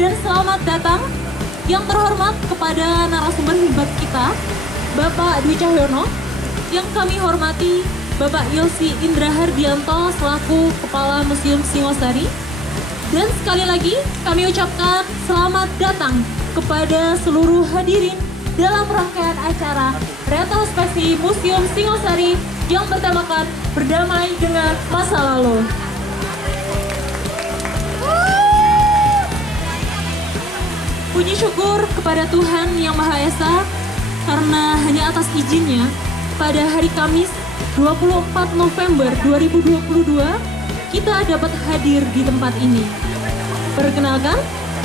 dan selamat datang yang terhormat kepada narasumber hebat kita, Bapak Dwi Cahyono, yang kami hormati Bapak Yosi Indra Hardianto selaku Kepala Museum Singosari. Dan sekali lagi kami ucapkan selamat datang kepada seluruh hadirin dalam rangkaian acara retrospeksi Museum Singosari yang bertemakan berdamai dengan masa lalu. Puji syukur kepada Tuhan Yang Maha Esa karena hanya atas izinnya pada hari Kamis 24 November 2022 kita dapat hadir di tempat ini. Perkenalkan,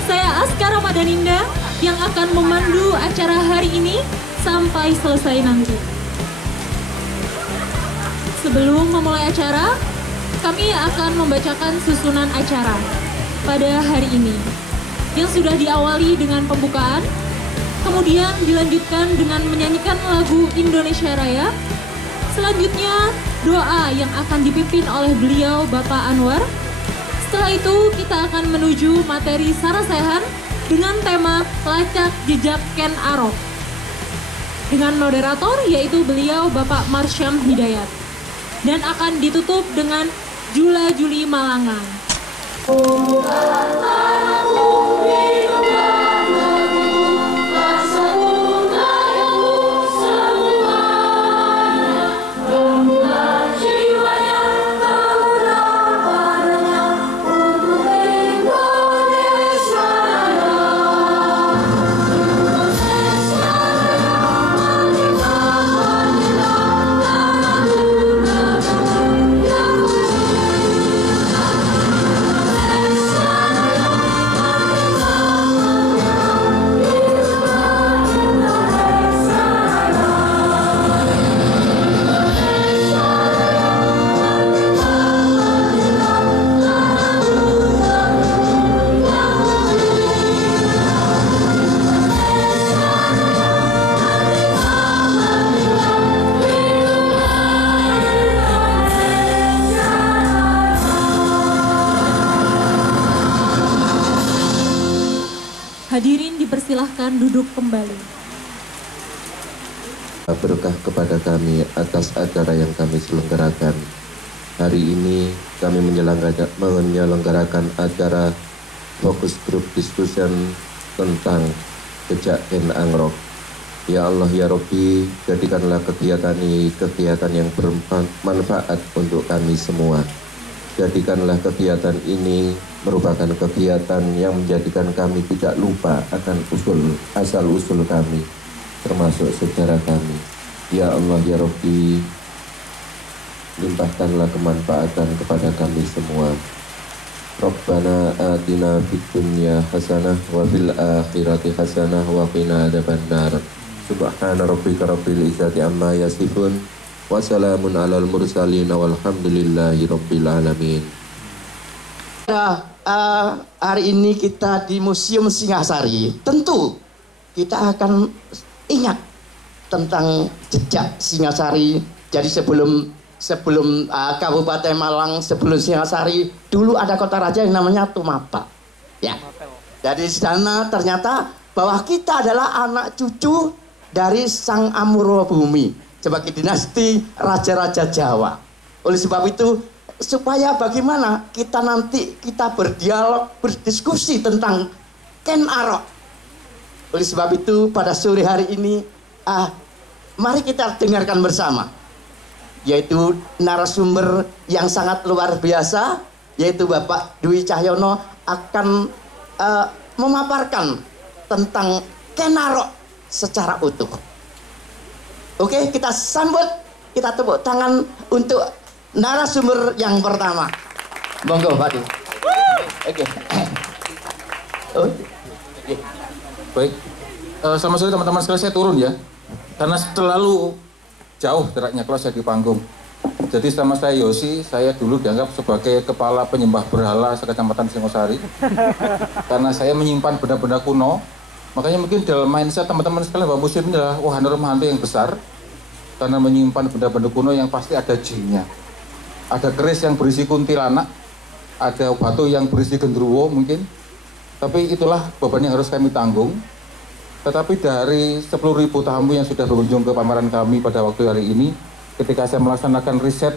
saya Aska Ramadaninda yang akan memandu acara hari ini sampai selesai nanti. Sebelum memulai acara, kami akan membacakan susunan acara pada hari ini yang sudah diawali dengan pembukaan, kemudian dilanjutkan dengan menyanyikan lagu Indonesia Raya. Selanjutnya doa yang akan dipimpin oleh beliau Bapak Anwar. Setelah itu kita akan menuju materi sarasehan dengan tema Lacak Jejak Ken Arok dengan moderator yaitu beliau Bapak Marsyam Hidayat, dan akan ditutup dengan Jula Juli Malangan. Hadirin dipersilahkan duduk kembali. Berkah kepada kami atas acara yang kami selenggarakan. Hari ini kami menyelenggarakan acara fokus grup discussion tentang jejak Ken Arok. Ya Allah ya Robbi, jadikanlah kegiatan ini kegiatan yang bermanfaat untuk kami semua. Jadikanlah kegiatan ini merupakan kegiatan yang menjadikan kami tidak lupa akan asal-usul kami, termasuk sejarah kami. Ya Allah ya Rabbi, limpahkanlah kemanfaatan kepada kami semua. Rabbana atina fid dunya hasanah wa fil akhirati hasanah wa qina adzabannar. Subhana rabbika rabbil izzati amma yasifun wa salamun alal mursalin walhamdulillahi rabbil alamin. Hari ini kita di Museum Singasari, tentu kita akan ingat tentang jejak Singasari. Jadi sebelum Kabupaten Malang, sebelum Singasari, dulu ada kota raja yang namanya Tumapel. Ya. Jadi di sana ternyata bahwa kita adalah anak cucu dari Sang Amurwa Bumi sebagai dinasti raja-raja Jawa. Oleh sebab itu, supaya bagaimana kita nanti berdialog, berdiskusi tentang Ken Arok. Oleh sebab itu pada sore hari ini mari kita dengarkan bersama, yaitu narasumber yang sangat luar biasa, yaitu Bapak Dwi Cahyono akan memaparkan tentang Ken Arok secara utuh. Oke, kita sambut, kita tepuk tangan untuk narasumber yang pertama. Monggo Pak Dwi. Oke. Baik, selamat sore teman-teman sekalian, saya turun ya, karena terlalu jauh jaraknya kalau saya di panggung. Jadi sama saya Yosi, saya dulu dianggap sebagai kepala penyembah berhala sekecamatan Singosari, karena saya menyimpan benda-benda kuno. Makanya mungkin dalam mindset teman-teman sekalian bahwa museum ini adalah wahana hantu yang besar, karena menyimpan benda-benda kuno yang pasti ada jinnya. Ada keris yang berisi kuntilanak, ada batu yang berisi genderuwo mungkin, Tapi itulah beban yang harus kami tanggung. Tetapi dari 10.000 tamu yang sudah berkunjung ke pameran kami pada waktu hari ini, ketika saya melaksanakan riset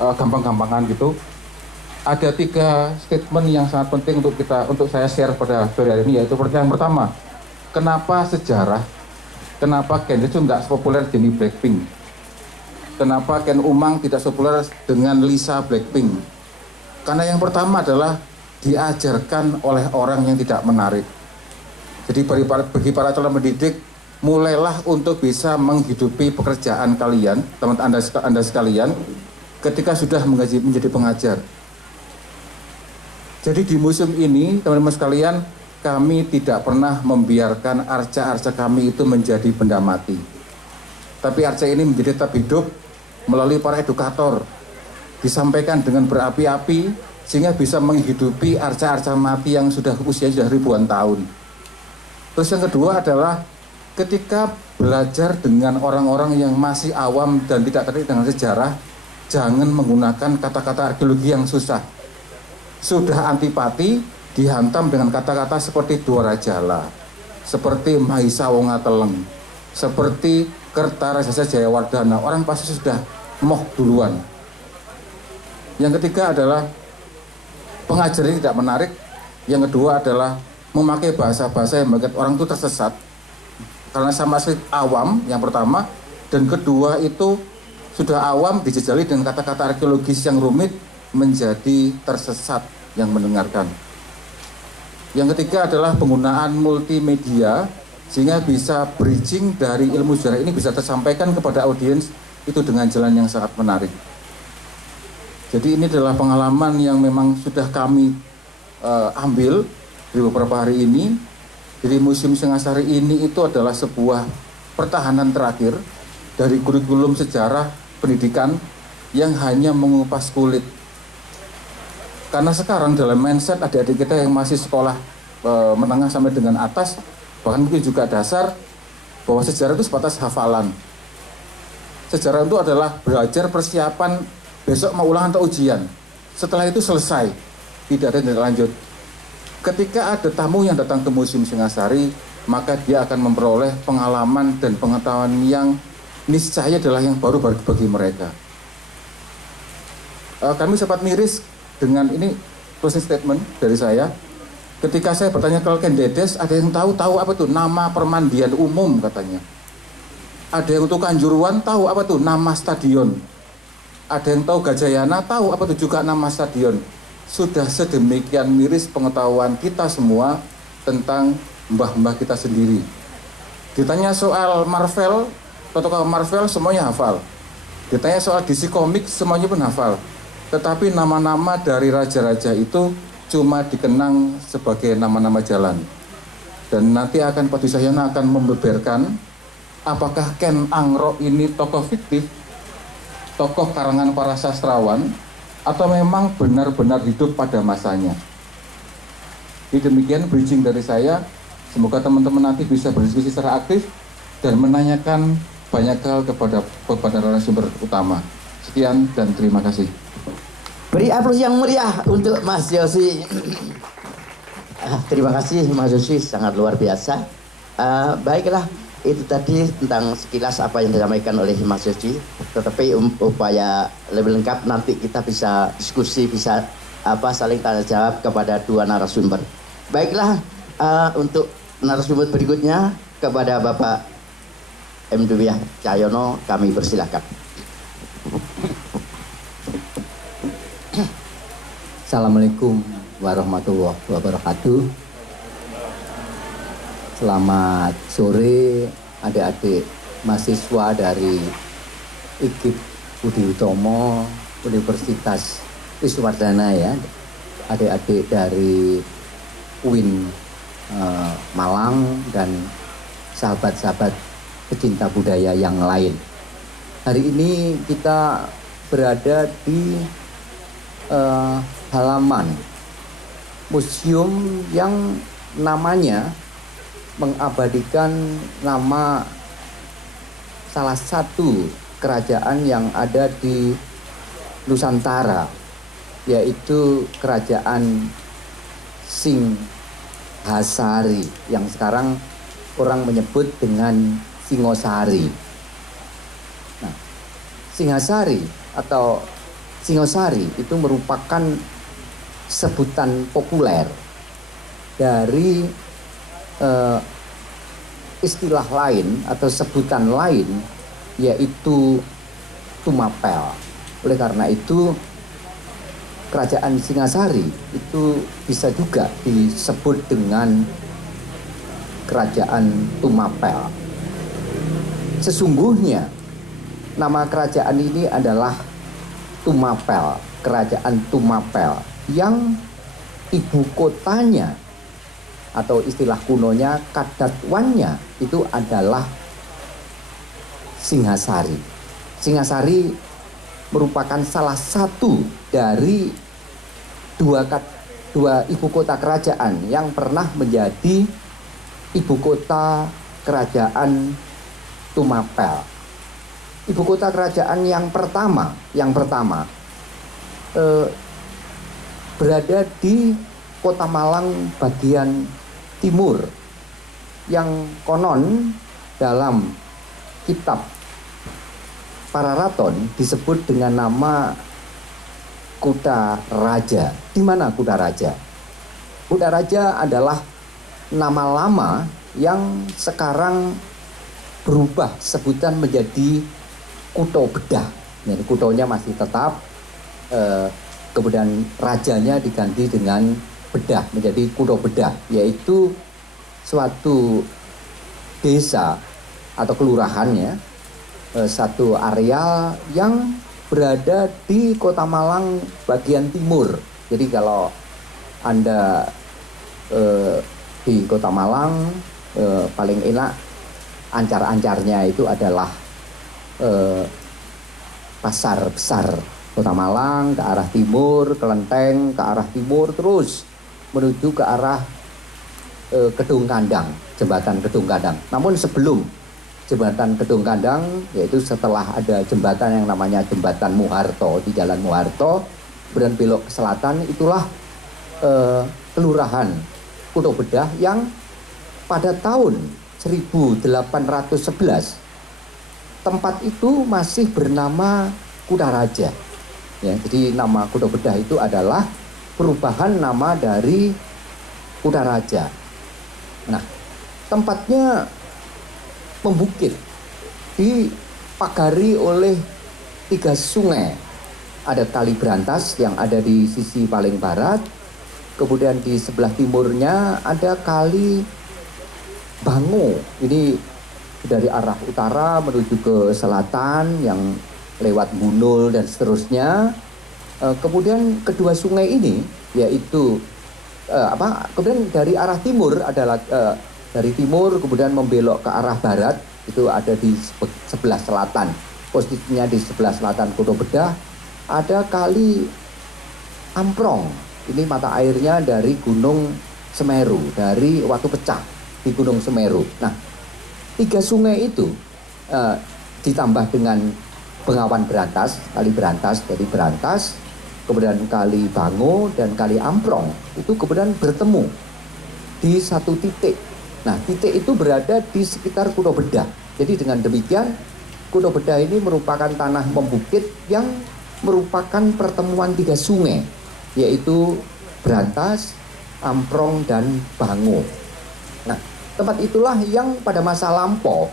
gampang-gampangan gitu, ada 3 statement yang sangat penting untuk saya share pada sore hari ini, yaitu yang pertama, kenapa sejarah, kenapa Ken itu nggak sepopuler Jennie Blackpink, kenapa Ken Umang tidak sepopuler dengan Lisa Blackpink? Karena yang pertama adalah diajarkan oleh orang yang tidak menarik. Jadi bagi para calon pendidik, mulailah untuk bisa menghidupi pekerjaan kalian, teman Anda sekalian, ketika sudah menjadi pengajar. Jadi di museum ini, teman-teman sekalian, kami tidak pernah membiarkan arca-arca kami itu menjadi benda mati. Tapi arca ini menjadi tetap hidup melalui para edukator. Disampaikan dengan berapi-api, sehingga bisa menghidupi arca-arca mati yang usia sudah ribuan tahun. Terus yang kedua adalah ketika belajar dengan orang-orang yang masih awam dan tidak tertarik dengan sejarah, jangan menggunakan kata-kata arkeologi yang susah. Sudah antipati, dihantam dengan kata-kata seperti Dwarajala, seperti Mahisa Wongateleng, seperti Kertarajasa Jayawardhana. Orang pasti sudah moh duluan. Yang ketiga adalah pengajar ini tidak menarik. Yang kedua adalah memakai bahasa-bahasa yang membuat orang itu tersesat. Karena sama sekali awam, yang pertama. Dan kedua itu sudah awam dijejali dengan kata-kata arkeologis yang rumit, menjadi tersesat yang mendengarkan. Yang ketiga adalah penggunaan multimedia, sehingga bisa bridging dari ilmu sejarah ini bisa tersampaikan kepada audiens itu dengan jalan yang sangat menarik. Jadi ini adalah pengalaman yang memang sudah kami ambil di beberapa hari ini. Jadi Museum Singasari ini itu adalah sebuah pertahanan terakhir dari kurikulum sejarah pendidikan yang hanya mengupas kulit. Karena sekarang dalam mindset adik-adik kita yang masih sekolah menengah sampai dengan atas, bahkan mungkin juga dasar, bahwa sejarah itu sebatas hafalan. Sejarah itu adalah belajar persiapan besok mau ulangan atau ujian. Setelah itu selesai, tidak ada tindak lanjut. Ketika ada tamu yang datang ke Museum Singasari, maka dia akan memperoleh pengalaman dan pengetahuan yang niscaya adalah yang baru bagi mereka. Kami sempat miris dengan ini closing statement dari saya. Ketika saya bertanya ke Ken Dedes, ada yang tahu apa itu nama permandian umum katanya. Ada yang untuk Kanjuruhan tahu apa itu nama stadion. Ada yang tahu Gajayana tahu apa itu juga nama stadion. Sudah sedemikian miris pengetahuan kita semua tentang mbah-mbah kita sendiri. Ditanya soal Marvel, tokoh Marvel semuanya hafal. Ditanya soal DC Comics semuanya pun hafal. Tetapi nama-nama dari raja-raja itu cuma dikenang sebagai nama-nama jalan. Dan nanti Pak Dwisayana akan membeberkan apakah Ken Angro ini tokoh fiktif, tokoh karangan para sastrawan, atau memang benar-benar hidup pada masanya. Jadi demikian bridging dari saya. Semoga teman-teman nanti bisa berdiskusi secara aktif dan menanyakan banyak hal kepada narasumber utama. Sekian dan terima kasih. Beri aplaus yang meriah untuk Mas Yosi. Terima kasih Mas Yosi, sangat luar biasa. Baiklah, itu tadi tentang sekilas apa yang disampaikan oleh Mas Yosi. Tetapi upaya lebih lengkap nanti kita bisa diskusi, bisa saling tanya jawab kepada dua narasumber. Baiklah, untuk narasumber berikutnya kepada Bapak M. Dwiyah Cahyono kami persilakan. Assalamualaikum warahmatullahi wabarakatuh. Selamat sore adik-adik mahasiswa dari IKIP Budi Utomo Universitas Wiswardana ya, adik-adik dari UIN Malang dan sahabat-sahabat pecinta budaya yang lain. Hari ini kita berada di halaman museum yang namanya mengabadikan nama salah satu kerajaan yang ada di Nusantara, yaitu Kerajaan Sing Singhasari yang sekarang orang menyebut dengan Singosari. Nah, Singhasari atau Singosari itu merupakan sebutan populer dari istilah lain atau sebutan lain, yaitu Tumapel. Oleh karena itu kerajaan Singhasari itu bisa juga disebut dengan kerajaan Tumapel. Sesungguhnya nama kerajaan ini adalah Tumapel, kerajaan Tumapel, yang ibu kotanya atau istilah kunonya Kadatwannya itu adalah Singhasari. Singhasari merupakan salah satu dari dua ibu kota kerajaan yang pernah menjadi ibu kota kerajaan Tumapel. Ibu kota kerajaan yang pertama berada di Kota Malang bagian timur, yang konon dalam kitab Pararaton disebut dengan nama Kutaraja. Di mana Kutaraja? Kutaraja adalah nama lama yang sekarang berubah sebutan menjadi Kuto Bedah. Jadi kutonya masih tetap, kemudian rajanya diganti dengan Bedah menjadi Kuto Bedah, yaitu suatu desa atau kelurahannya, satu areal yang berada di Kota Malang bagian timur. Jadi kalau Anda di Kota Malang, paling enak ancar-ancarnya itu adalah pasar besar Kota Malang ke arah timur, Kelenteng ke arah timur, terus menuju ke arah Kedung Kandang, jembatan Kedung Kandang. Namun sebelum jembatan Kedung Kandang, yaitu setelah ada jembatan yang namanya jembatan Muharto di Jalan Muharto, kemudian belok ke selatan, itulah kelurahan Kuto Bedah yang pada tahun 1811 tempat itu masih bernama Kutaraja. Ya, jadi nama Kuto Bedah itu adalah perubahan nama dari Kutaraja. Nah, tempatnya membukit, dipagari oleh 3 sungai. Ada Kali Brantas yang ada di sisi paling barat, kemudian di sebelah timurnya ada Kali Bango. Ini dari arah utara menuju ke selatan yang lewat Bunul dan seterusnya. Kemudian kedua sungai ini yaitu kemudian dari arah timur adalah dari timur kemudian membelok ke arah barat, itu ada di sebelah selatan. Posisinya di sebelah selatan Kuto Bedah ada Kali Amprong. Ini mata airnya dari Gunung Semeru, dari Watu Pecah di Gunung Semeru. Nah, 3 sungai itu ditambah dengan Bengawan Berantas, Kali Berantas dari Berantas, kemudian Kali Bango dan Kali Amprong itu kemudian bertemu di satu titik. Nah, titik itu berada di sekitar Kuto Bedah. Jadi dengan demikian Kuto Bedah ini merupakan tanah membukit yang merupakan pertemuan 3 sungai, yaitu Berantas, Amprong dan Bango. Nah, tempat itulah yang pada masa lampau,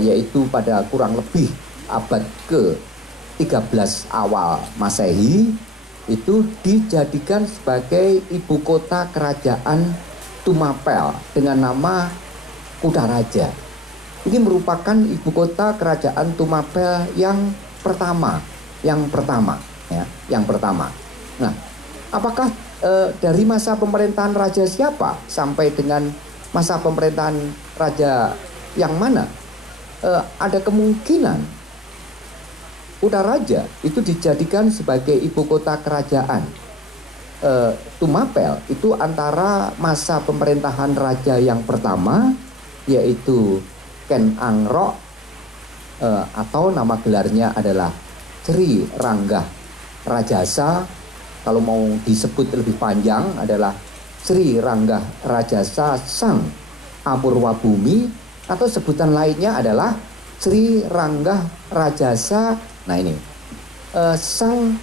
yaitu pada kurang lebih abad ke-13 awal Masehi, itu dijadikan sebagai ibu kota kerajaan Tumapel dengan nama Kutaraja. Ini merupakan ibu kota kerajaan Tumapel yang pertama. Nah, apakah dari masa pemerintahan raja siapa sampai dengan masa pemerintahan raja yang mana? Ada kemungkinan Kutaraja itu dijadikan sebagai ibu kota kerajaan Tumapel itu antara masa pemerintahan raja yang pertama, yaitu Ken Angrok, atau nama gelarnya adalah Sri Ranggah Rajasa. Kalau mau disebut lebih panjang adalah Sri Rangga Rajasa Sang Amurwabhumi, atau sebutan lainnya adalah Sri Rangga Rajasa, nah ini Sang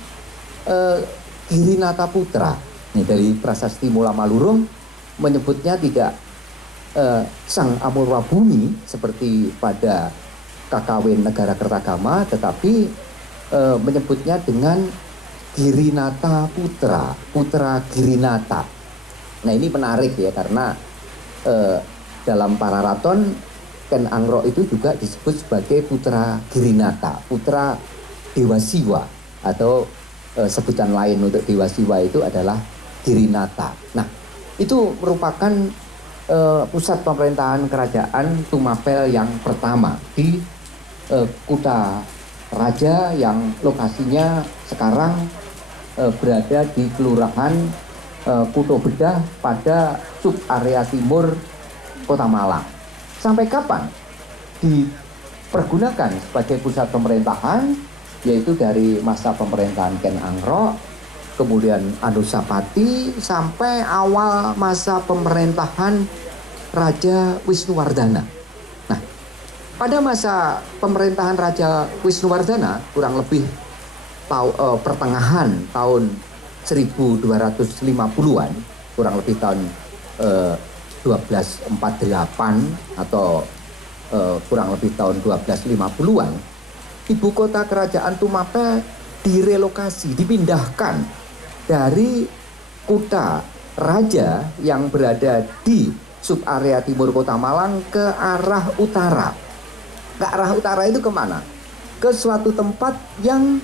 Girinata Putra. Ini dari Prasasti Mula Malurung menyebutnya tidak Sang Amurwabhumi seperti pada Kakawin Negara Kertagama, tetapi menyebutnya dengan Girinata Putra, Putra Girinata. Nah ini menarik ya, karena dalam Pararaton Ken Angrok itu juga disebut sebagai Putra Girinata, Putra Dewa Siwa, atau sebutan lain untuk Dewa Siwa itu adalah Girinata. Nah itu merupakan pusat pemerintahan kerajaan Tumapel yang pertama di Kuta Raja, yang lokasinya sekarang berada di Kelurahan Kuto Bedah pada sub-area timur Kota Malang. Sampai kapan dipergunakan sebagai pusat pemerintahan, yaitu dari masa pemerintahan Ken Angrok, kemudian Anusapati, sampai awal masa pemerintahan Raja Wisnuwardana. Nah, pada masa pemerintahan Raja Wisnuwardana, kurang lebih pertengahan tahun 1250-an, kurang lebih tahun 1248 atau kurang lebih tahun 1250-an, ibu kota kerajaan Tumapel direlokasi, dipindahkan dari Kuta Raja yang berada di subarea timur Kota Malang ke arah utara. Ke arah utara itu kemana? Ke suatu tempat yang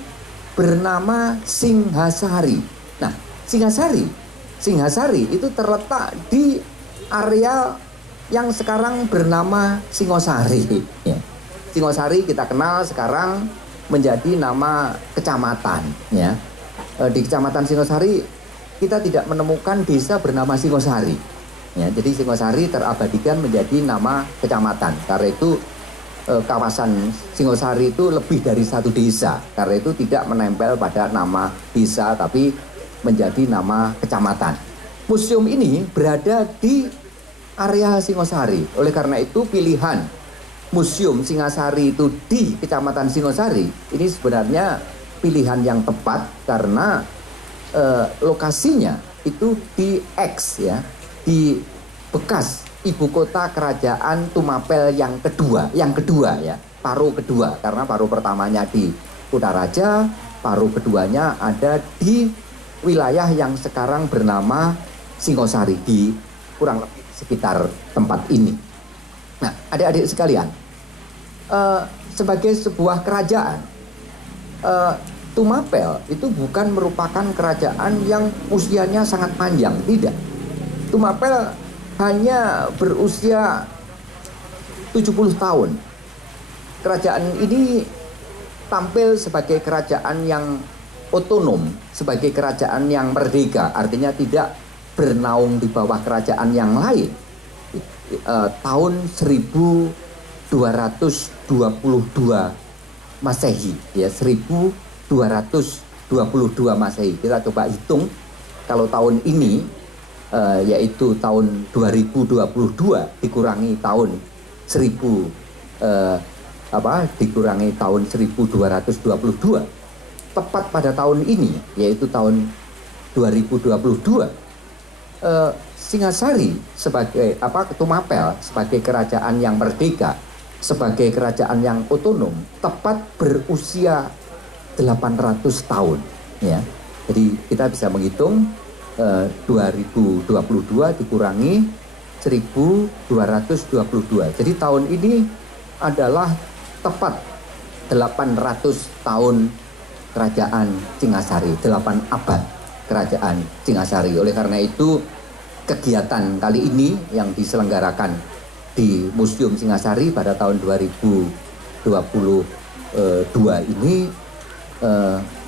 bernama Singhasari. Nah, Singhasari itu terletak di area yang sekarang bernama Singosari. Ya. Singosari kita kenal sekarang menjadi nama kecamatan. Ya. Di Kecamatan Singosari kita tidak menemukan desa bernama Singosari. Ya, jadi Singosari terabadikan menjadi nama kecamatan. Karena itu kawasan Singosari itu lebih dari satu desa. Karena itu tidak menempel pada nama desa, tapi menjadi nama kecamatan. Museum ini berada di area Singosari. Oleh karena itu pilihan Museum Singasari itu di Kecamatan Singosari ini sebenarnya pilihan yang tepat, karena lokasinya itu di X, ya, di bekas ibu kota kerajaan Tumapel yang kedua ya, paruh kedua, karena paruh pertamanya di Kutaraja, paruh keduanya ada di wilayah yang sekarang bernama Singosari, di kurang lebih sekitar tempat ini. Nah, adik-adik sekalian, sebagai sebuah kerajaan, Tumapel itu bukan merupakan kerajaan yang usianya sangat panjang, tidak. Tumapel hanya berusia 70 tahun. Kerajaan ini tampil sebagai kerajaan yang otonom, sebagai kerajaan yang merdeka, artinya tidak bernaung di bawah kerajaan yang lain. Tahun 1222 Masehi, ya, 1222 Masehi. Kita coba hitung kalau tahun ini yaitu tahun 2022 dikurangi tahun 1222, tepat pada tahun ini yaitu tahun 2022, Singhasari sebagai Tumapel sebagai kerajaan yang merdeka, sebagai kerajaan yang otonom, tepat berusia 800 tahun, ya. Jadi kita bisa menghitung 2022 dikurangi 1222. Jadi tahun ini adalah tepat 800 tahun kerajaan Singhasari, 8 abad kerajaan Singhasari. Oleh karena itu kegiatan kali ini yang diselenggarakan di Museum Singhasari pada tahun 2022 ini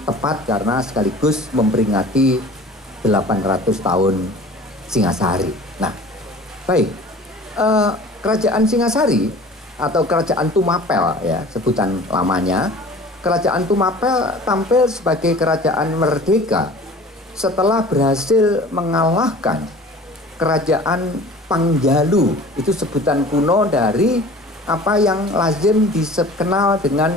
tepat karena sekaligus memperingati 800 tahun Singhasari. Nah, baik, kerajaan Singhasari atau kerajaan Tumapel, ya, sebutan lamanya, kerajaan Tumapel tampil sebagai kerajaan merdeka setelah berhasil mengalahkan kerajaan Pangjalu. Itu sebutan kuno dari apa yang lazim dikenal dengan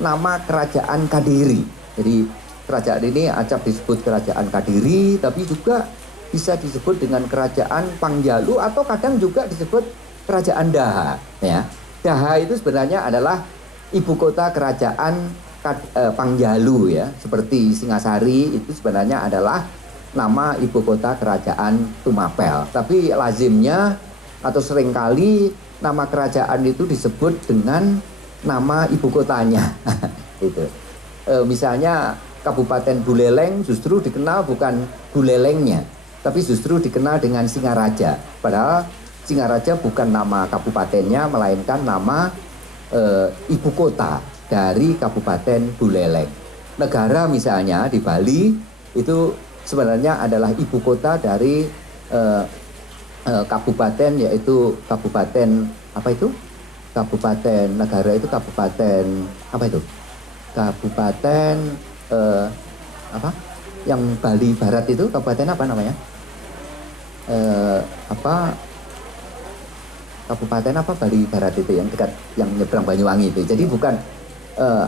nama kerajaan Kadiri. Jadi kerajaan ini acap disebut kerajaan Kadiri, tapi juga bisa disebut dengan kerajaan Pangjalu atau kadang juga disebut kerajaan Daha. Ya, Daha itu sebenarnya adalah ibu kota kerajaan Pangjalu ya. Seperti Singasari itu sebenarnya adalah nama ibu kota kerajaan Tumapel. Tapi lazimnya atau seringkali nama kerajaan itu disebut dengan nama ibu kotanya. Itu. Misalnya Kabupaten Buleleng justru dikenal bukan Bulelengnya, tapi justru dikenal dengan Singaraja. Padahal Singaraja bukan nama kabupatennya, melainkan nama ibu kota dari Kabupaten Buleleng. Negara misalnya di Bali itu sebenarnya adalah ibu kota dari kabupaten, yaitu kabupaten apa itu? Kabupaten negara itu kabupaten apa itu? Kabupaten apa? Yang Bali Barat itu kabupaten apa namanya? Apa? Kabupaten apa Bali Barat itu yang dekat yang nyebrang Banyuwangi itu. Jadi bukan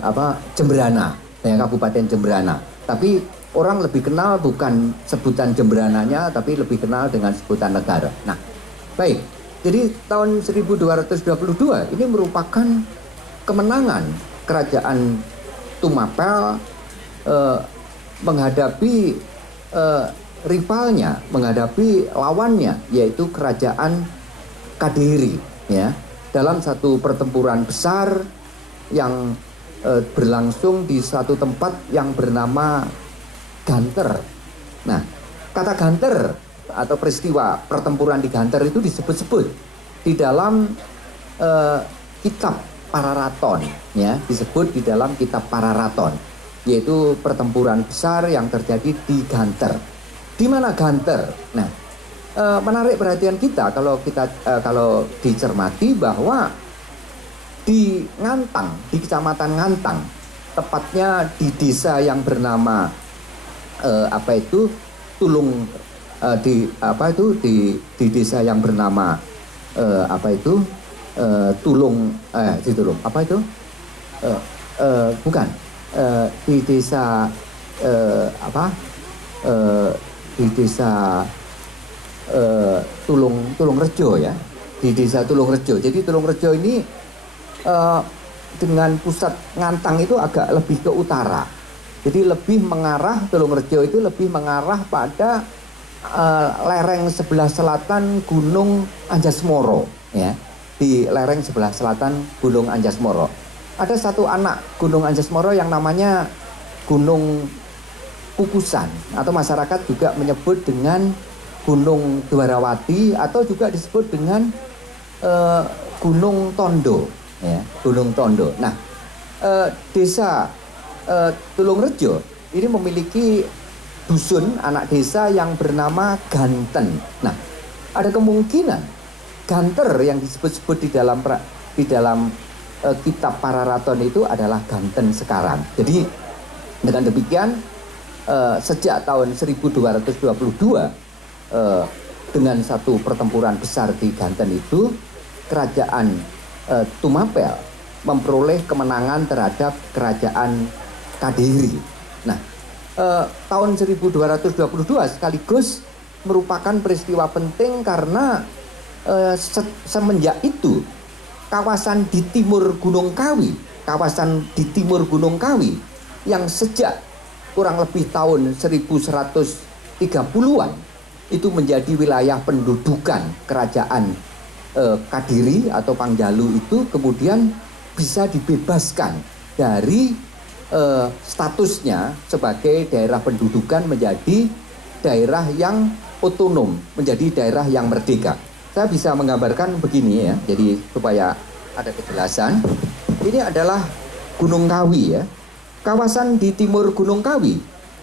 apa Jembrana, ya Kabupaten Jembrana. Tapi orang lebih kenal bukan sebutan Jembrananya, tapi lebih kenal dengan sebutan negara. Nah, baik. Jadi tahun 1222 ini merupakan kemenangan kerajaan Tumapel menghadapi rivalnya, menghadapi lawannya, yaitu kerajaan Kadiri. Ya, dalam satu pertempuran besar yang berlangsung di satu tempat yang bernama Ganter. Nah, kata Ganter atau peristiwa pertempuran di Ganter itu disebut-sebut di dalam kitab Pararaton, ya, disebut di dalam kitab Pararaton, yaitu pertempuran besar yang terjadi di Ganter. Di mana Ganter? Nah, menarik perhatian kita kalau dicermati bahwa di Ngantang, di kecamatan Ngantang, tepatnya di desa yang bernama Tulung, di desa yang bernama Tulung, bukan, di desa di desa Tulung Rejo, ya, di desa Tulung Rejo. Jadi Tulung Rejo ini dengan pusat Ngantang itu agak lebih ke utara. Jadi lebih mengarah, Tulungrejo itu lebih mengarah pada lereng sebelah selatan Gunung Anjasmoro, ya. Di lereng sebelah selatan Gunung Anjasmoro. Ada satu anak Gunung Anjasmoro yang namanya Gunung Kukusan, atau masyarakat juga menyebut dengan Gunung Dwarawati, atau juga disebut dengan Gunung Tondo, ya, Gunung Tondo. Nah, desa Tulungrejo ini memiliki dusun anak desa yang bernama Ganten. Nah, ada kemungkinan Ganter yang disebut-sebut di dalam kitab Pararaton itu adalah Ganten sekarang. Jadi dengan demikian sejak tahun 1222 dengan satu pertempuran besar di Ganten itu, kerajaan Tumapel memperoleh kemenangan terhadap kerajaan Kadiri. Nah, tahun 1222 sekaligus merupakan peristiwa penting karena semenjak itu kawasan di timur Gunung Kawi yang sejak kurang lebih tahun 1130-an itu menjadi wilayah pendudukan kerajaan Kadiri atau Pangjalu itu kemudian bisa dibebaskan dari statusnya sebagai daerah pendudukan menjadi daerah yang otonom, menjadi daerah yang merdeka. Saya bisa menggambarkan begini, ya, jadi supaya ada kejelasan. Ini adalah Gunung Kawi, ya. Kawasan di timur Gunung Kawi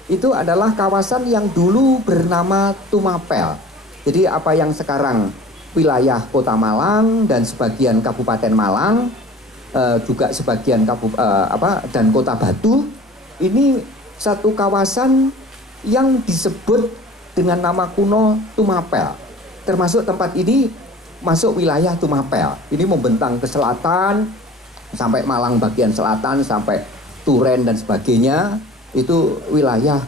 itu adalah kawasan yang dulu bernama Tumapel. Jadi apa yang sekarang wilayah Kota Malang dan sebagian Kabupaten Malang, juga sebagian dan Kota Batu, ini satu kawasan yang disebut dengan nama kuno Tumapel. termasuk tempat ini masuk wilayah Tumapel. Ini membentang ke selatan sampai Malang bagian selatan, sampai Turen dan sebagainya, itu wilayah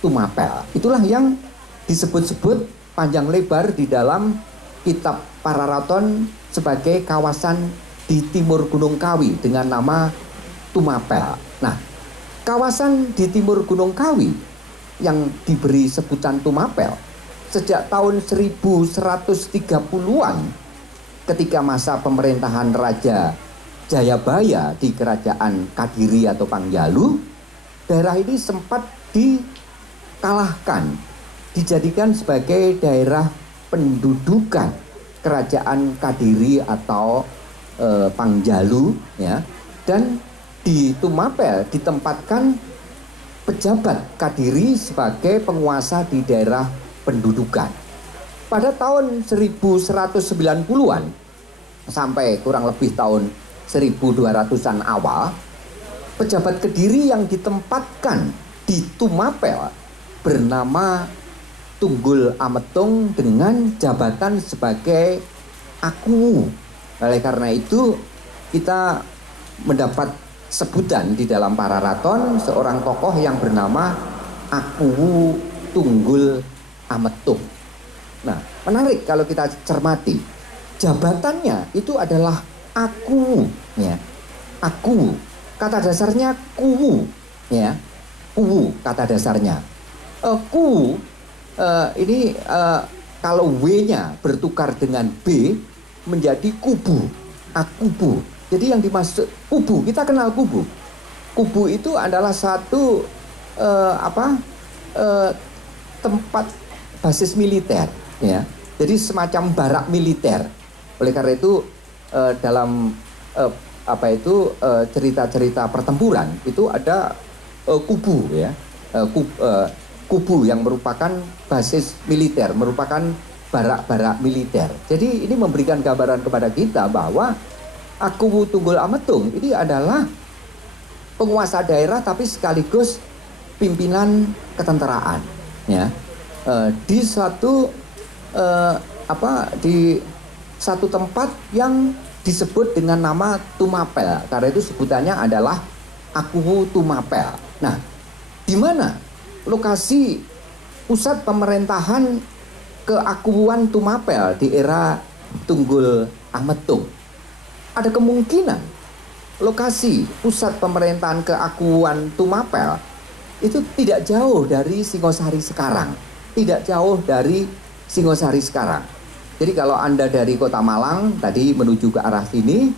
Tumapel. Itulah yang disebut-sebut panjang lebar di dalam kitab Pararaton sebagai kawasan di timur Gunung Kawi dengan nama Tumapel. Nah, kawasan di timur Gunung Kawi yang diberi sebutan Tumapel sejak tahun 1130-an ketika masa pemerintahan Raja Jayabaya di kerajaan Kadiri atau Pangjalu, daerah ini sempat dikalahkan, dijadikan sebagai daerah pendudukan kerajaan Kadiri atau Pangjalu, ya. Dan di Tumapel ditempatkan pejabat Kadiri sebagai penguasa di daerah pendudukan. Pada tahun 1190-an sampai kurang lebih tahun 1200-an awal, pejabat Kediri yang ditempatkan di Tumapel bernama Tunggul Ametung dengan jabatan sebagai Akuwu. Oleh karena itu kita mendapat sebutan di dalam Pararaton seorang tokoh yang bernama Akuwu Tunggul Ametung. Nah, menarik kalau kita cermati, jabatannya itu adalah Akuwu, ya. Akuwu, kata dasarnya kuwu, ya. Kuwu kata dasarnya. Kuwu ini kalau W-nya bertukar dengan B menjadi kubu, akubu. Jadi yang dimaksud kubu, kita kenal kubu. Kubu itu adalah satu tempat basis militer, ya. Jadi semacam barak militer. Oleh karena itu dalam cerita-cerita pertempuran itu ada kubu, ya. Kubu yang merupakan basis militer, merupakan barak-barak militer. Jadi ini memberikan gambaran kepada kita bahwa Akuwu Tunggul Ametung ini adalah penguasa daerah tapi sekaligus pimpinan ketenteraan, ya. Di satu tempat yang disebut dengan nama Tumapel. Karena itu sebutannya adalah Akuwu Tumapel. Nah, di mana lokasi pusat pemerintahan keakuwuan Tumapel di era Tunggul Ametung? Ada kemungkinan lokasi pusat pemerintahan keakuwuan Tumapel itu tidak jauh dari Singosari sekarang. Tidak jauh dari Singosari sekarang. Jadi kalau Anda dari Kota Malang tadi menuju ke arah sini,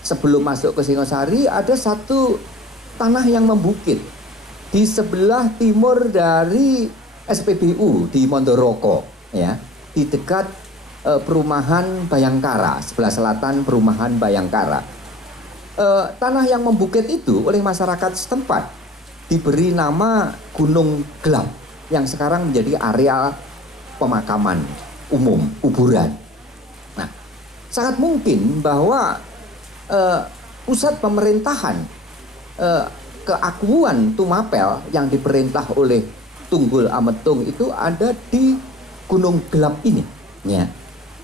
sebelum masuk ke Singosari ada satu tanah yang membukit di sebelah timur dari SPBU di Mondoroko, ya, di dekat perumahan Bayangkara, sebelah selatan perumahan Bayangkara. Tanah yang membukit itu oleh masyarakat setempat diberi nama Gunung Gelap yang sekarang menjadi area pemakaman umum, kuburan. Nah, sangat mungkin bahwa pusat pemerintahan keakuwuan Tumapel yang diperintah oleh Tunggul Ametung itu ada di Gunung Gelap ini, ya,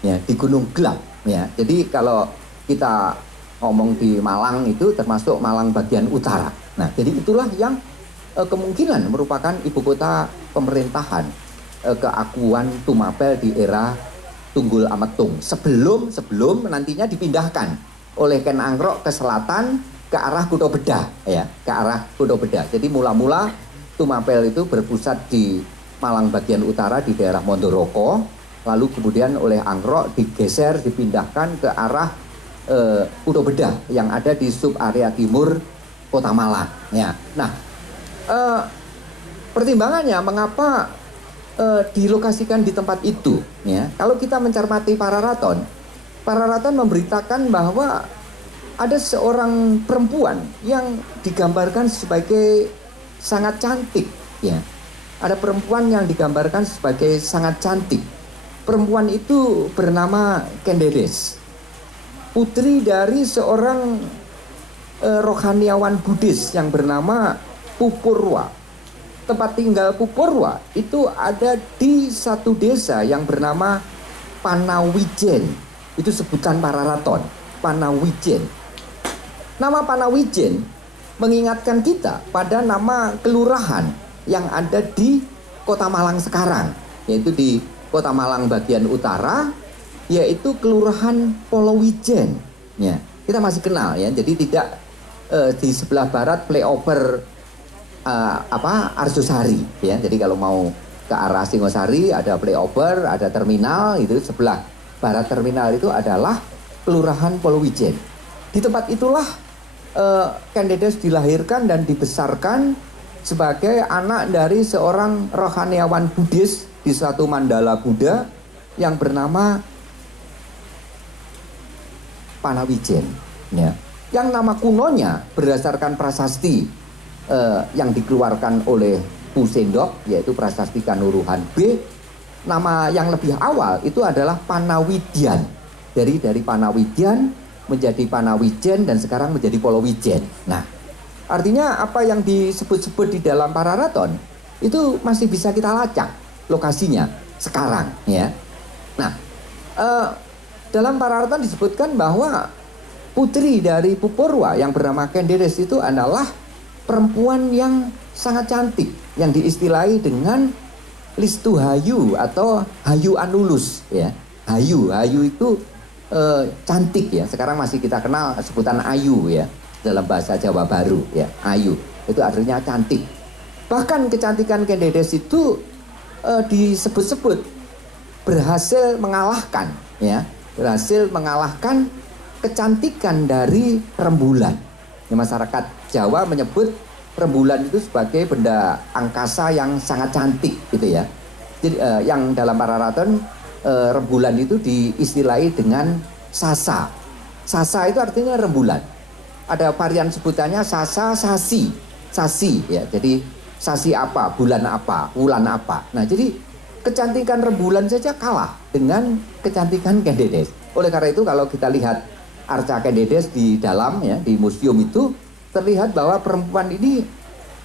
di Gunung Gelap, ya. Jadi kalau kita ngomong di Malang itu termasuk Malang bagian utara. Nah, jadi itulah yang kemungkinan merupakan ibu kota pemerintahan keakuwuan Tumapel di era Tunggul Ametung sebelum nantinya dipindahkan oleh Ken Angrok ke selatan ke arah Kutha Bedah, ya, ke arah Kutha Bedah. Jadi mula-mula Tumapel itu berpusat di Malang bagian utara di daerah Mondoroko, lalu kemudian oleh Angrok digeser dipindahkan ke arah Kutha Bedah yang ada di sub area timur Kota Malang, ya. Nah, pertimbangannya mengapa dilokasikan di tempat itu, ya. Kalau kita mencermati Pararaton memberitakan bahwa ada seorang perempuan yang digambarkan sebagai sangat cantik, ya. Ada perempuan yang digambarkan sebagai sangat cantik. Perempuan itu bernama Kendedes, putri dari seorang rohaniawan Buddhis yang bernama Pupurwa. Tempat tinggal Pupurwa itu ada di satu desa yang bernama Panawijen. Itu sebutan Pararaton, Panawijen. Nama Panawijen mengingatkan kita pada nama kelurahan yang ada di Kota Malang sekarang, yaitu di Kota Malang bagian utara, yaitu Kelurahan Polowijen. Ya, kita masih kenal ya. Jadi tidak di sebelah barat flyover Arjosari ya. Jadi kalau mau ke arah Singosari ada flyover, ada terminal, itu sebelah barat terminal itu adalah Kelurahan Polowijen. Di tempat itulah Ken Dedes dilahirkan dan dibesarkan sebagai anak dari seorang rohaniawan Buddhis di suatu mandala Buddha yang bernama Panawijen ya. Yang nama kunonya berdasarkan prasasti yang dikeluarkan oleh Pu Sendok, yaitu Prasasti Kanuruhan B. Nama yang lebih awal itu adalah Panawidian. Dari Panawidian menjadi Panawijen dan sekarang menjadi Polowijen. Nah, artinya apa yang disebut-sebut di dalam Pararaton itu masih bisa kita lacak lokasinya sekarang ya. Nah, dalam Pararaton disebutkan bahwa putri dari Pupurwa yang bernama Ken Dedes itu adalah perempuan yang sangat cantik yang diistilahi dengan Listu Hayu atau Hayu Anulus ya. Hayu itu cantik ya. Sekarang masih kita kenal sebutan Ayu ya dalam bahasa Jawa Baru ya. Ayu itu artinya cantik. Bahkan kecantikan Ken Dedes itu disebut-sebut berhasil mengalahkan ya. Berhasil mengalahkan kecantikan dari rembulan. Ya, masyarakat Jawa menyebut rembulan itu sebagai benda angkasa yang sangat cantik gitu ya. Jadi yang dalam Pararaton rembulan itu diistilahi dengan sasa. Sasa itu artinya rembulan. Ada varian sebutannya sasa, sasi ya. Jadi sasi apa, bulan apa, wulan apa. Nah, jadi kecantikan rembulan saja kalah dengan kecantikan Ken Dedes. Oleh karena itu kalau kita lihat arca Ken Dedes di dalam ya, di museum itu terlihat bahwa perempuan ini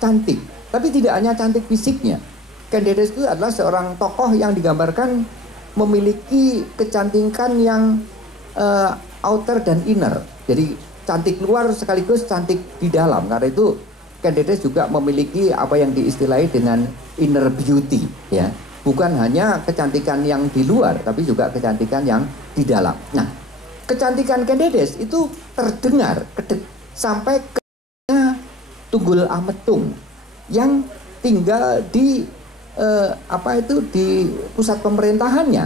cantik, tapi tidak hanya cantik fisiknya. Ken Dedes itu adalah seorang tokoh yang digambarkan memiliki kecantikan yang outer dan inner. Jadi cantik luar sekaligus cantik di dalam. Karena itu Ken Dedes juga memiliki apa yang diistilahi dengan inner beauty ya. Bukan hanya kecantikan yang di luar, tapi juga kecantikan yang di dalam. Nah, kecantikan Ken Dedes itu terdengar sampai ke Tunggul Ametung yang tinggal di di pusat pemerintahannya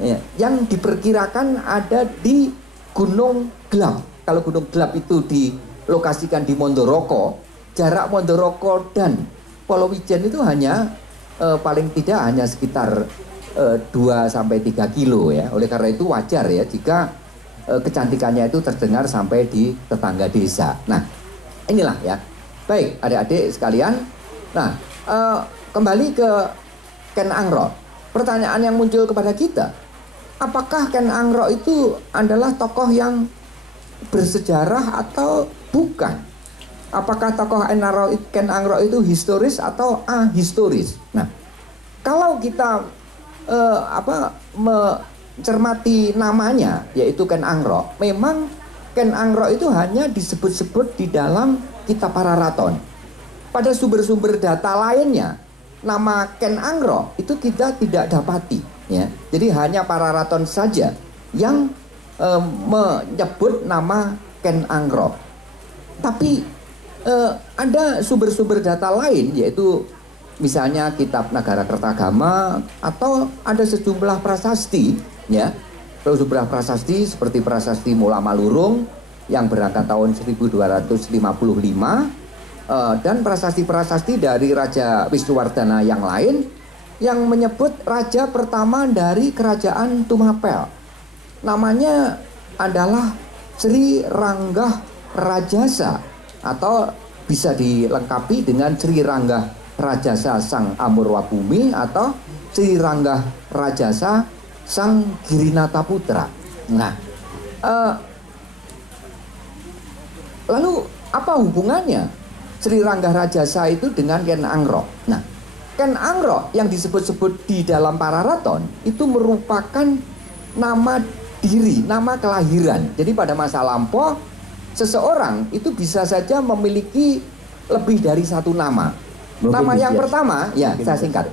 ya, yang diperkirakan ada di Gunung Glap. Kalau Gunung Glap itu dilokasikan di Mondoroko, jarak Mondoroko dan Polowijen itu hanya paling tidak hanya sekitar 2-3 kilo ya. Oleh karena itu wajar ya jika kecantikannya itu terdengar sampai di tetangga desa. Nah, inilah ya. Baik, adik-adik sekalian. Nah, kembali ke Ken Angro. Pertanyaan yang muncul kepada kita, apakah Ken Angro itu adalah tokoh yang bersejarah atau bukan? Apakah tokoh Ken Angro itu historis atau ahistoris? Nah, kalau kita mencermati namanya, yaitu Ken Angro, memang Ken Angro itu hanya disebut-sebut di dalam kitab Pararaton. Pada sumber-sumber data lainnya, nama Ken Angro itu kita tidak dapati. Ya. Jadi hanya Pararaton saja yang menyebut nama Ken Angro. Tapi ada sumber-sumber data lain, yaitu misalnya kitab Nagara Kertagama atau ada sejumlah prasasti ya. Sejumlah prasasti seperti prasasti Mula Malurung yang berangkat tahun 1255 dan prasasti-prasasti dari Raja Wisnuwardana yang lain yang menyebut raja pertama dari kerajaan Tumapel. Namanya adalah Sri Ranggah Rajasa atau bisa dilengkapi dengan Sri Ranggah Rajasa Sang Amurwabumi atau Sri Ranggah Rajasa Sang Girinata Putra. Nah, lalu apa hubungannya Sri Ranggah Rajasa itu dengan Ken Angro? Nah, Ken Angro yang disebut-sebut di dalam Pararaton itu merupakan nama diri, nama kelahiran. Jadi pada masa lampau seseorang itu bisa saja memiliki lebih dari satu nama. Mungkin Nama yang bisa. pertama, ya Mungkin saya bisa. singkat.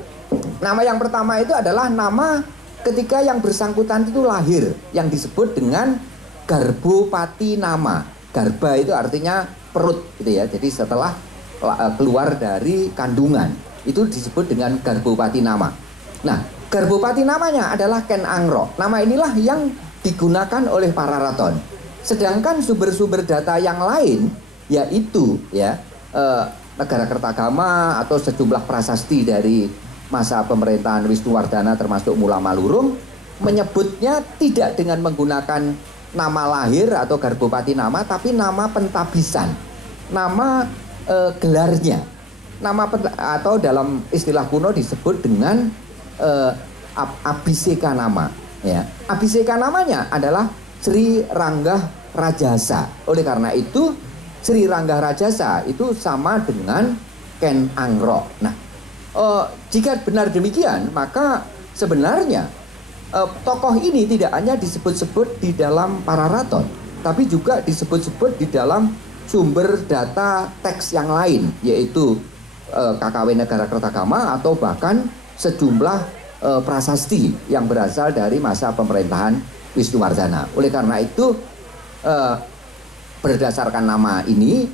Nama yang pertama itu adalah nama ketika yang bersangkutan itu lahir, yang disebut dengan Garbopati nama. Garba itu artinya perut gitu ya. Jadi setelah keluar dari kandungan itu disebut dengan Garbopati nama. Nah, Garbopati namanya adalah Ken Angro. Nama inilah yang digunakan oleh para raton. Sedangkan sumber-sumber data yang lain yaitu ya Negara Kertagama atau sejumlah prasasti dari masa pemerintahan Wisnuwardana termasuk Mula Malurung menyebutnya tidak dengan menggunakan nama lahir atau Garbopati nama, tapi nama pentabisan, nama gelarnya, atau dalam istilah kuno disebut dengan Abhiseka nama. Ya, Abhiseka namanya adalah Sri Ranggah Rajasa. Oleh karena itu Sri Ranggah Rajasa itu sama dengan Ken Angro. Nah, jika benar demikian, maka sebenarnya tokoh ini tidak hanya disebut-sebut di dalam para raton, tapi juga disebut-sebut di dalam sumber data teks yang lain, yaitu KKW Negara Kertagama atau bahkan sejumlah prasasti yang berasal dari masa pemerintahan Wisnuwardana. Oleh karena itu berdasarkan nama ini,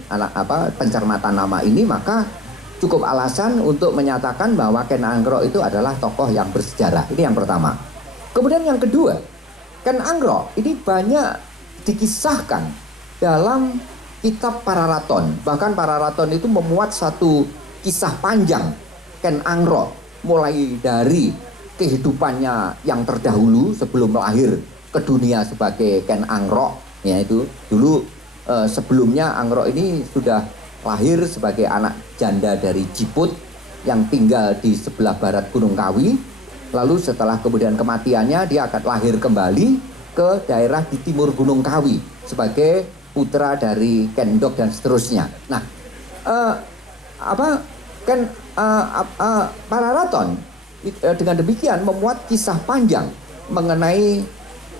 pencermatan nama ini, maka cukup alasan untuk menyatakan bahwa Ken Angro itu adalah tokoh yang bersejarah. Ini yang pertama. Kemudian yang kedua, Ken Angro ini banyak dikisahkan dalam kitab para raton. Bahkan para raton itu memuat satu kisah panjang Ken Angro, mulai dari kehidupannya yang terdahulu sebelum lahir ke dunia sebagai Ken Angro, yaitu dulu sebelumnya Angro ini sudah lahir sebagai anak janda dari Jiput yang tinggal di sebelah barat Gunung Kawi. Lalu setelah kemudian kematiannya dia akan lahir kembali ke daerah di timur Gunung Kawi sebagai putra dari Kendok dan seterusnya. Nah, para raton dengan demikian memuat kisah panjang mengenai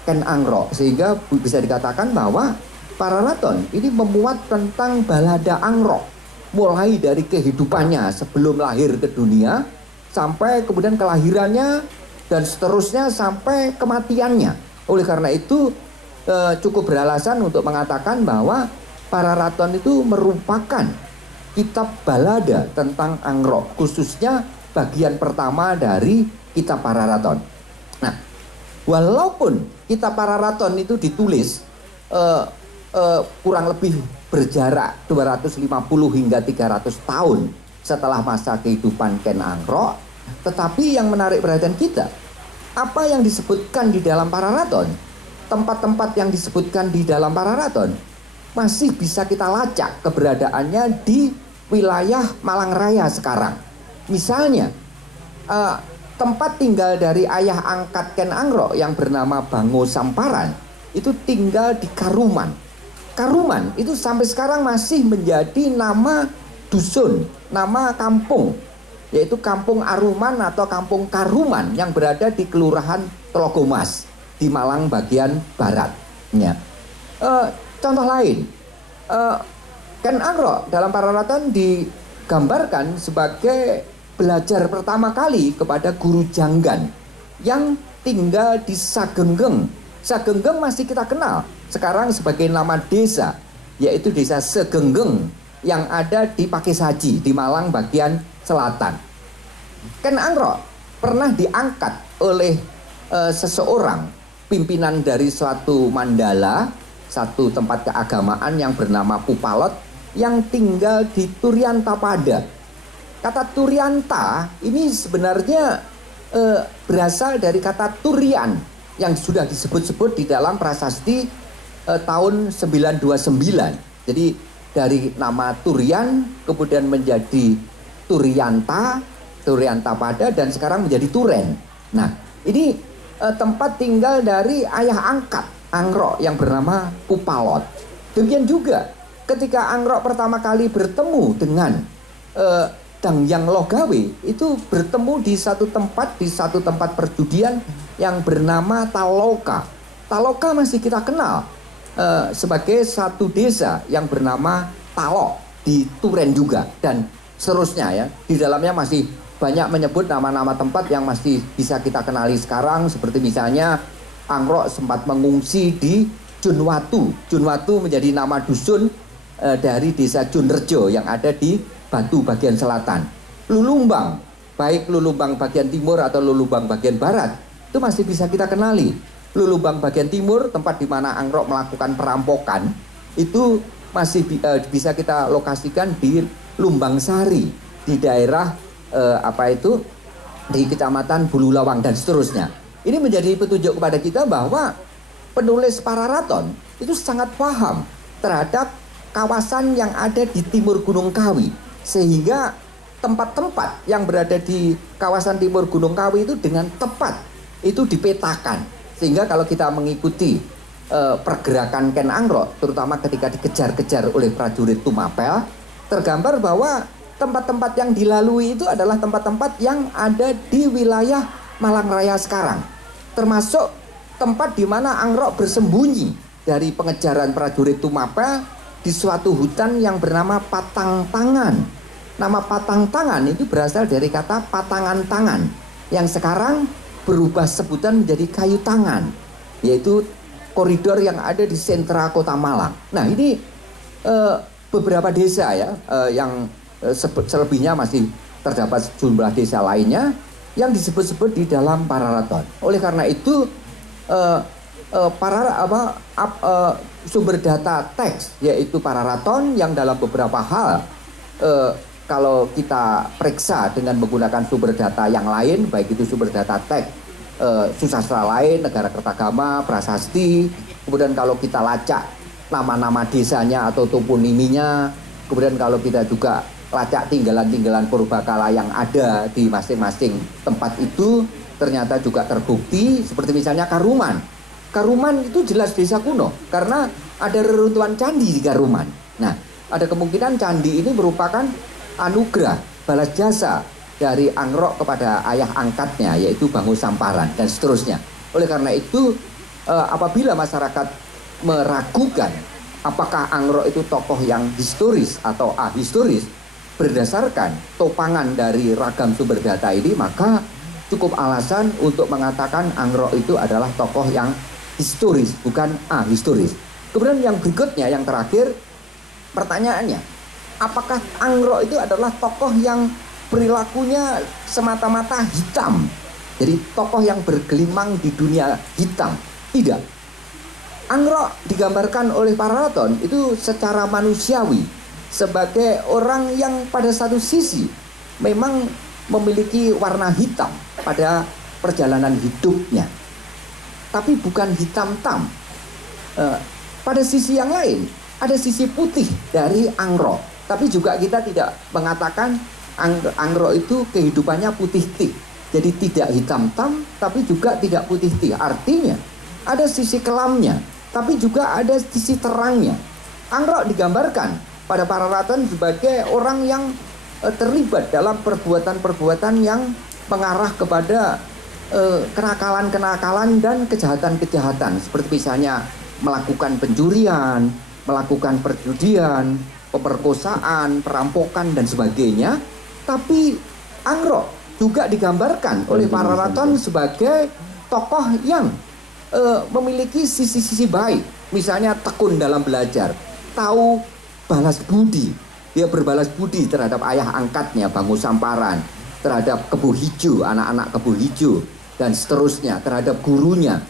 Ken Angro, sehingga bisa dikatakan bahwa para raton ini memuat tentang balada Angro, mulai dari kehidupannya sebelum lahir ke dunia sampai kemudian kelahirannya dan seterusnya sampai kematiannya. Oleh karena itu cukup beralasan untuk mengatakan bahwa para raton itu merupakan kitab balada tentang Angro, khususnya bagian pertama dari kitab para raton. Nah, walaupun kitab para raton itu ditulis kurang lebih berjarak 250 hingga 300 tahun setelah masa kehidupan Ken Angro, tetapi yang menarik perhatian kita, apa yang disebutkan di dalam para raton, tempat-tempat yang disebutkan di dalam para raton masih bisa kita lacak keberadaannya di wilayah Malang Raya sekarang. Misalnya tempat tinggal dari ayah angkat Ken Angro yang bernama Bango Samparan itu tinggal di Karuman. Karuman itu sampai sekarang masih menjadi nama dusun, nama kampung, yaitu Kampung Aruman atau Kampung Karuman yang berada di Kelurahan Tlogomas di Malang bagian barat. Ya. Contoh lain, Ken Angro dalam para raton digambarkan sebagai belajar pertama kali kepada guru Janggan yang tinggal di Sagenggeng. Sagenggeng masih kita kenal sekarang sebagai nama desa, yaitu desa Segenggeng yang ada di Pakesaji di Malang bagian selatan. Ken Angro pernah diangkat oleh seseorang pimpinan dari suatu mandala, satu tempat keagamaan yang bernama Pupalot yang tinggal di Turyantapada. Kata Turyanta ini sebenarnya berasal dari kata Turian yang sudah disebut-sebut di dalam prasasti tahun 929. Jadi dari nama Turian kemudian menjadi Turyanta, Turyantapada, dan sekarang menjadi Turen. Nah, ini tempat tinggal dari ayah angkat Angro yang bernama Pupalot. Demikian juga ketika Angro pertama kali bertemu dengan Dangyang Logawe, itu bertemu di satu tempat perjudian yang bernama Taloka. Taloka masih kita kenal sebagai satu desa yang bernama Talok di Turen juga, dan seterusnya ya. Di dalamnya masih banyak menyebut nama-nama tempat yang masih bisa kita kenali sekarang, seperti misalnya Angrok sempat mengungsi di Junwatu. Junwatu menjadi nama dusun dari desa Junrejo yang ada di Batu bagian selatan. Lulumbang, baik Lulumbang bagian timur atau Lulumbang bagian barat, itu masih bisa kita kenali. Lulumbang bagian timur, tempat di mana Angrok melakukan perampokan, itu masih bisa kita lokasikan di Lumbang Sari, di daerah di Kecamatan Bululawang dan seterusnya. Ini menjadi petunjuk kepada kita bahwa penulis Pararaton itu sangat paham terhadap kawasan yang ada di timur Gunung Kawi, sehingga tempat-tempat yang berada di kawasan timur Gunung Kawi itu dengan tepat itu dipetakan, sehingga kalau kita mengikuti pergerakan Ken Angrok, terutama ketika dikejar-kejar oleh prajurit Tumapel, tergambar bahwa tempat-tempat yang dilalui itu adalah tempat-tempat yang ada di wilayah Malang Raya sekarang, termasuk tempat di mana Angrok bersembunyi dari pengejaran prajurit Tumapel di suatu hutan yang bernama Patang Tangan. Nama Patang Tangan itu berasal dari kata patangan tangan, yang sekarang berubah sebutan menjadi kayu tangan, yaitu koridor yang ada di sentra kota Malang. Nah, ini beberapa desa ya, yang selebihnya masih terdapat sejumlah desa lainnya yang disebut-sebut di dalam Pararaton. Oleh karena itu sumber data teks yaitu Pararaton yang dalam beberapa hal kalau kita periksa dengan menggunakan sumber data yang lain, baik itu sumber data teks susastra lain, Negara Kertagama, Prasasti, kemudian kalau kita lacak nama-nama desanya atau toponiminya, kemudian kalau kita juga lacak tinggalan-tinggalan purbakala yang ada di masing-masing tempat itu, ternyata juga terbukti, seperti misalnya Karuman. Karuman itu jelas desa kuno karena ada reruntuhan candi di Karuman. Nah, ada kemungkinan candi ini merupakan anugerah balas jasa dari Angrok kepada ayah angkatnya, yaitu Bangu Samparan dan seterusnya. Oleh karena itu, apabila masyarakat meragukan apakah Angrok itu tokoh yang historis atau ahistoris, berdasarkan topangan dari ragam sumber data ini, maka cukup alasan untuk mengatakan Angrok itu adalah tokoh yang historis, bukan ahistoris. Kemudian yang berikutnya, yang terakhir, pertanyaannya, apakah Angrok itu adalah tokoh yang perilakunya semata-mata hitam, jadi tokoh yang bergelimang di dunia hitam? Tidak. Angrok digambarkan oleh Pararaton itu secara manusiawi sebagai orang yang pada satu sisi memang memiliki warna hitam pada perjalanan hidupnya, tapi bukan hitam tam. Pada sisi yang lain ada sisi putih dari Angrok, tapi juga kita tidak mengatakan Angrok itu kehidupannya putih tik, jadi tidak hitam tam tapi juga tidak putih tik. Artinya ada sisi kelamnya tapi juga ada sisi terangnya. Angrok digambarkan pada Pararaton sebagai orang yang terlibat dalam perbuatan-perbuatan yang mengarah kepada kenakalan-kenakalan dan kejahatan-kejahatan, seperti misalnya melakukan pencurian, melakukan perjudian, pemerkosaan, perampokan dan sebagainya. Tapi Angrok juga digambarkan oleh Pararaton sebagai tokoh yang memiliki sisi-sisi baik, misalnya tekun dalam belajar, tahu balas budi. Dia berbalas budi terhadap ayah angkatnya Bangu Samparan, terhadap Kebu Hijau, anak-anak Kebu Hijau dan seterusnya, terhadap gurunya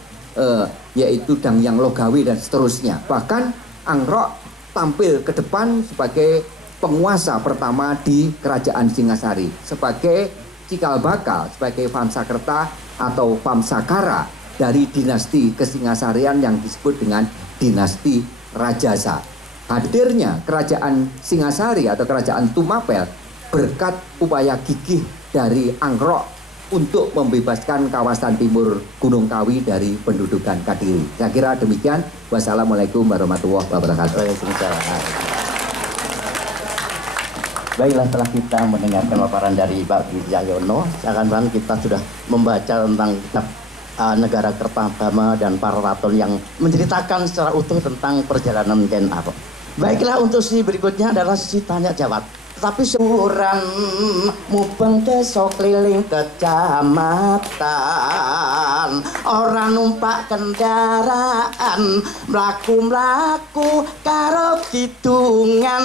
yaitu Dangyang Logawe dan seterusnya. Bahkan Angrok tampil ke depan sebagai penguasa pertama di Kerajaan Singasari, sebagai cikal bakal, sebagai Famsakerta atau Famsakara dari dinasti Kesingasarian yang disebut dengan dinasti Rajasa. Hadirnya Kerajaan Singasari atau Kerajaan Tumapel berkat upaya gigih dari Angrok untuk membebaskan kawasan timur Gunung Kawi dari pendudukan Kadiri. Saya kira demikian. Wassalamualaikum warahmatullahi wabarakatuh. Baiklah, setelah kita mendengarkan paparan dari Pak Wijaya Yono, seakan-akan kita sudah membaca tentang kitab negara Kertagama dan para raton yang menceritakan secara utuh tentang perjalanan Ken Arok. Baiklah, untuk sesi berikutnya adalah sesi tanya jawab. Tapi seorang mubeng desa keliling kecamatan, orang numpak kendaraan mlaku-mlaku karo kidungan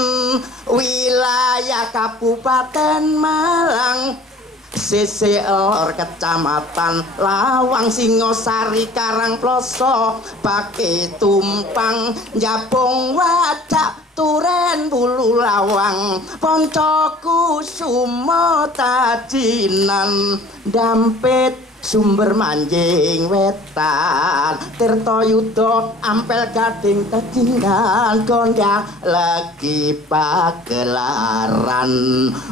wilayah Kabupaten Malang. Sisi lor kecamatan Lawang Singosari Karangploso Pake tumpang Jabung Wajak Turen Bulu Lawang Poncoku Sumo Tajinan Dampit Sumber Manjing Wetan Tirto Yudo Ampel Gading Tajingan Gondang lagi pagelaran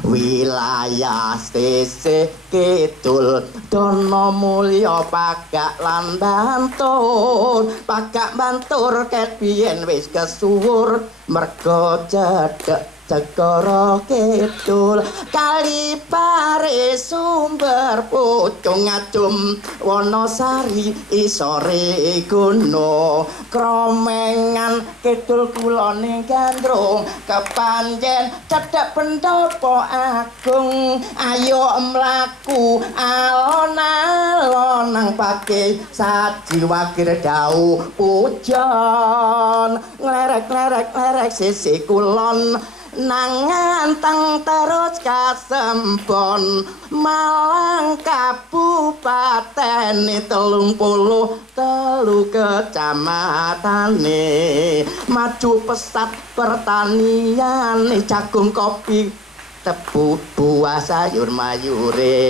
wilayah sisi kidul Dono Mulya Pagak lan Bantur Pagak Bantur ket biyen wis kesuwur mergo cedhek Segara Kidul Kalipare Sumber Pucung Ngajum Wonosari Isore Gono Kromengan Kidul Kulone Gandrung Kepanjen Cedhek Pendopo Agung Ayo mlaku alon-alon nang pake saji wakir dau pujon nglerek-lerek sisi kulon nang nganteng terus kasempon Malang Kabupaten 33 kecamatane maju pesat pertanian jagung kopi tebu buah sayur mayure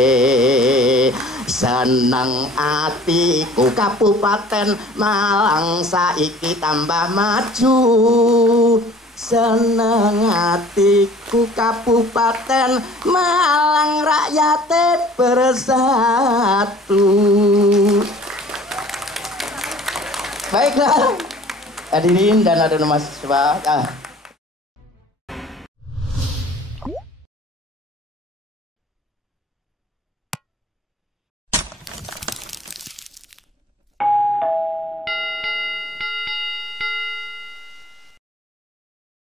seneng atiku Kabupaten Malang saiki tambah maju seneng hatiku Kabupaten Malang rakyate bersatu. Baiklah hadirin dan ada mahasiswa